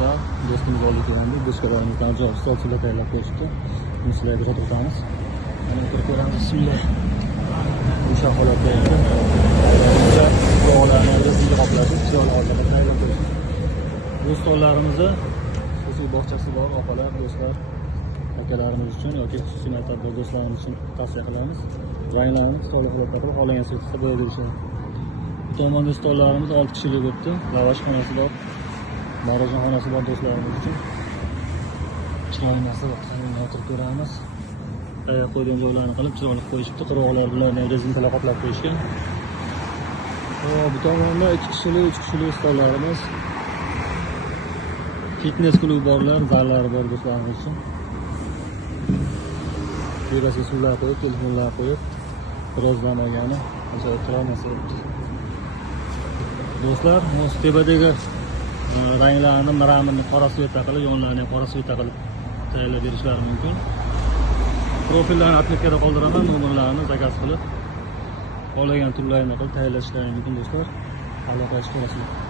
do'stlar, do'stimiz olib kelgandik. Do'stlarimizni ajoyib stol tayyorlab qo'yishdi. Buni sizlarga ko'rsatamiz. Mana ko'ramiz. Bismillah. O'sha holatda ekan. Bog'larni rezinga qoplashib, chiroyli holatda tayyorlab qo'yishdi. Bu stollarimizni xususiy bog'chasi bor opalar, do'stlar, akalarimiz uchun yoki xususiy maktabdagi do'stlarimiz uchun tavsiya qilamiz. Ranglarni stol holatda qilib, xohlagan sirtda bo'yab berishadi. Bu tomonda stollarimiz 6 kishilik bo'pti. Lavash xonasi bor. Ma'ruzon xonasi bor do'stlarimiz uchun. Chiroyli narsa bor. Qanday o'tirib ko'ramiz. Qo'ygan joylarni qilib chiroyli qo'yishibdi. Qirg'oqlar bilan rezinka qoplab qo'yishgan. Bu tomonda 2 kishilik, 3 kishilik stollarimiz. Fitness klubi borlar, zallari bor do'stlarimiz uchun. Yerasiga suvlar qo'yib, telefonlar qo'yib, biroz damagani, ajoyib chiroyli narsa bo'libdi. Do'stlar, o'z tepadagi ranglarni miraminni qora sveta qilib, yonlarini qora sveta qilib tayyorlab berishlari mumkin. Profillarni atletkada qoldiraman, nomerlarni zakaz qilib, xohlagan turlarini qilib tayyorlashlari mumkin do'stlar. Aloqa qilishga